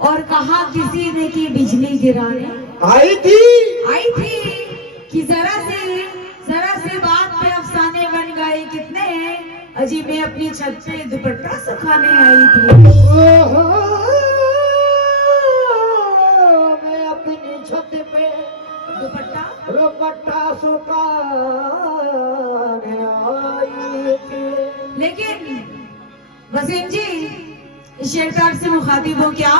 और कहा किसी ने कि बिजली गिराने आई थी कि जरा से बात पे अफसाने बन गए कितने। अजी मैं अपनी छत पे दुपट्टा सुखाने आई थी। मैं अपनी छत पे दुपट्टा सुखाने आई थी। लेकिन वसीम जी इस शेरकार से मुखातिब हो क्या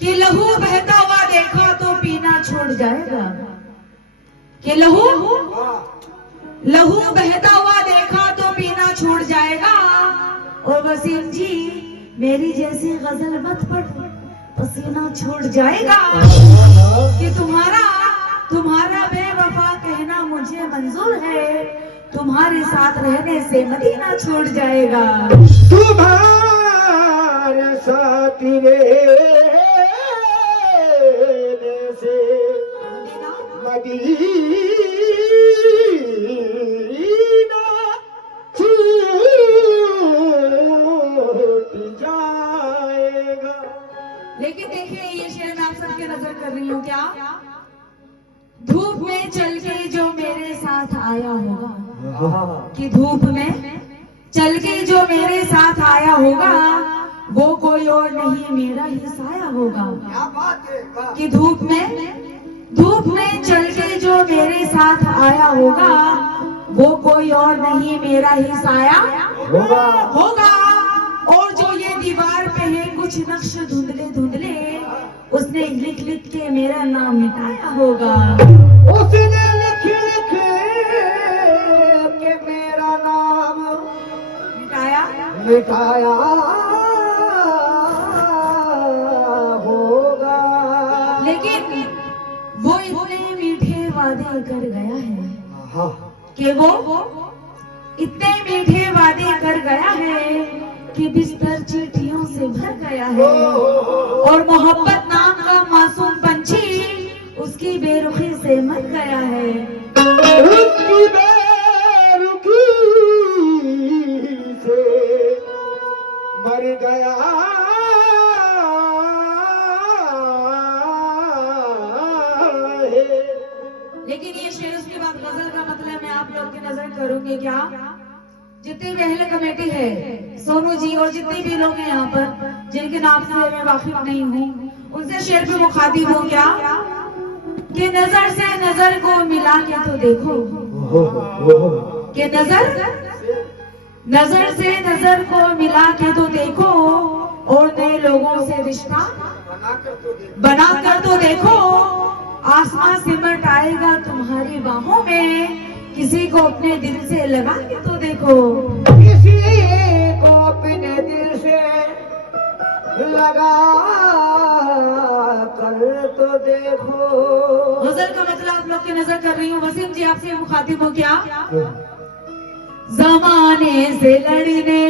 कि लहू बहता हुआ देखा तो पीना छोड़ जाएगा, कि लहू बहता हुआ देखा तो पीना छोड़ जाएगा। और वसीम जी मेरी जैसी गजल मत पढ़, पसीना छोड़ जाएगा। कि तुम्हारा बेवफा कहना मुझे मंजूर है, तुम्हारे साथ रहने से मदीना छोड़ जाएगा। तुम्हारे साथ रहने से मदीना जाएगा। लेकिन देखिए ये शेर मैं आप सबके नजर कर रही हूँ क्या, धूप में चल के जो मेरे साथ आया होगा, कि धूप में चल के जो मेरे साथ आया होगा वो कोई और नहीं मेरा ही साया होगा। क्या बात है। कि धूप में चल के जो मेरे साथ आया होगा वो कोई और नहीं मेरा ही साया होगा। और जो ये दीवार पे है कुछ नक्श धुंधले उसने लिख के मेरा नाम मिटाया होगा। उसने लिख के मेरा नाम मिटाया होगा। लेकिन वो इतने मीठे वादे कर गया है कि वो इतने मीठे वादे कर गया है कि बिस्तर चींटियों से भर गया है। और मोहब्बत नाम का मासूम पंछी उसकी बेरुखी से मर गया है। उसकी बेरुखी से मर गया है। लेकिन ये शेर उसके बाद गजल का मतलब मैं आप लोग की नजर करूंगी क्या, जितनी भी अहले कमेटी है, सोनू जी और जितने भी लोग हैं यहाँ पर जिनके नाम से मैं वाकिफ नहीं हूँ, उनसे शेर पे मुखातिब हूँ क्या कि नजर से नजर को मिला के तो देखो, कि नजर से नजर को मिला के तो देखो और नए लोगों से रिश्ता बना कर तो देखो। आसमां सिमट आएगा तुम्हारी बाहों में, किसी को अपने दिल से लगा के तो देखो। किसी को अपने दिल से लगा कर तो देखो। गजल का मतलब आप लोग की नजर कर रही हूँ। वसीम जी आपसे मुखातिब हो क्या, जमाने से लड़ने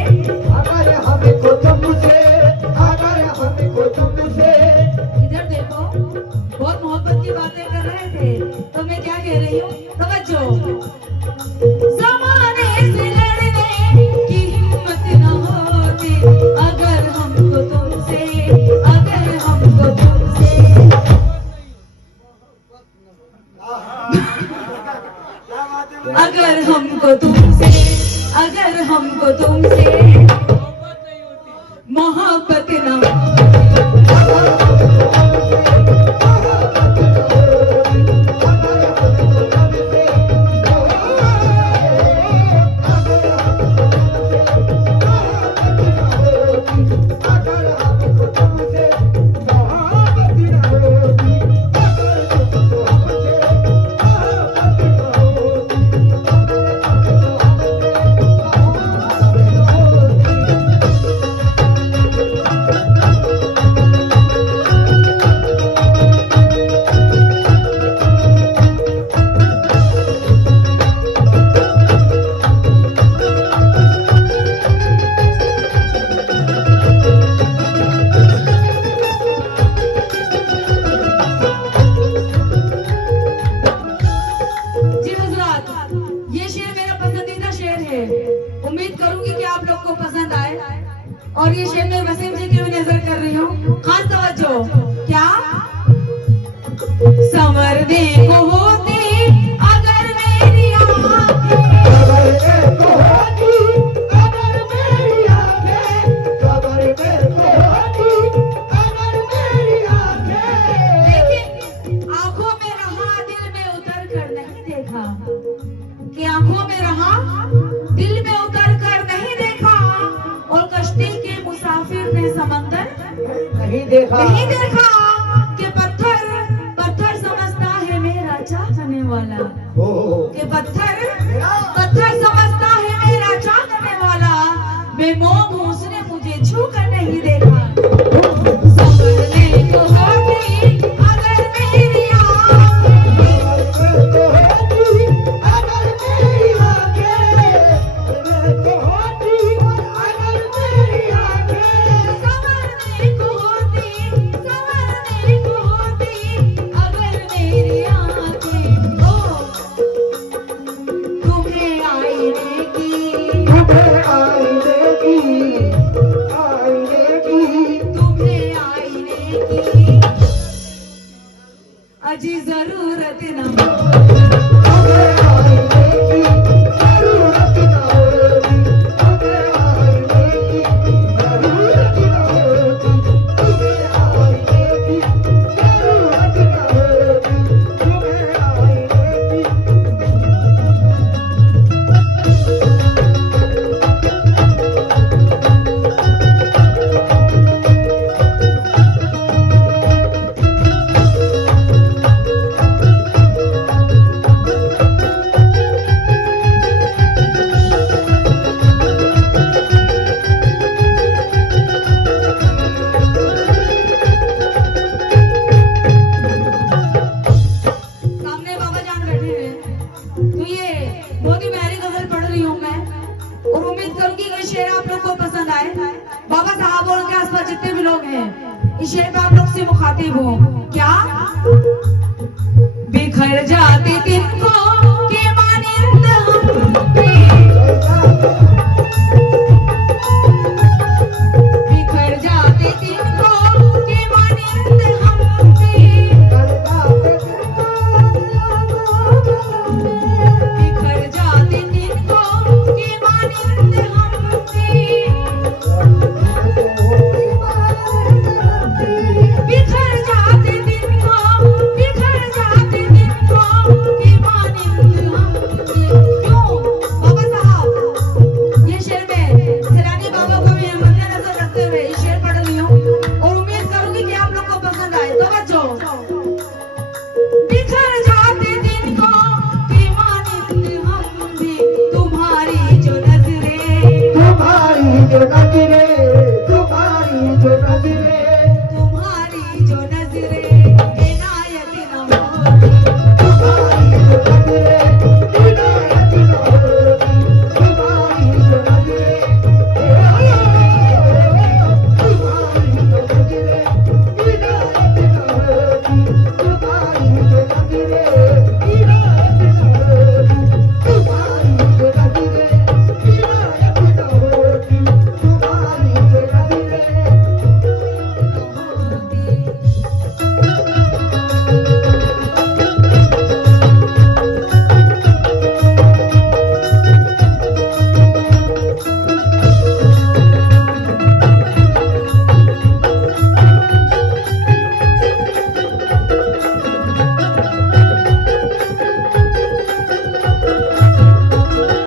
अगर हमको तुमसे, अगर हमको तुमसे। इधर देखो, बहुत मोहब्बत की बातें कर रहे थे, तो मैं क्या कह रही हूँ, समझो। जमाने से लड़ने की हिम्मत न होती अगर हमको तुमसे, अगर हमको तुमसे। अगर हमको तुमसे, अगर हमको तुमसे मोहब्बत न और ये शेर में वसीम जी की भी नजर कर रही हूँ, खास तवज्जो। क्या संवरने को होती अगर मेरी आंखें, संवरने को होती अगर मेरी आंखें, संवरने को होती अगर मेरी आंखें। लेकिन आंखों में रहा दिल में उतर कर नहीं देखा, कि आंखों में रहा दिल में उतर कर नहीं देखा, और कश्ती के मुसाफिर ने समंदर नहीं देखा, नहीं देखा, कि पत्थर पत्थर समझता है मेरा चाहने वाला, कि पत्थर पत्थर समझता है मेरा चाहने वाला, बेमोह उसने मुझे छू कर नहीं देखा। संवरने को होती अगर मेरी अजी जरूरत ना बाबा साहब और उनके आसपास जितने भी लोग हैं, इस शेर पे आप लोग से मुखातिब हो। क्या बिखर जाते दिन को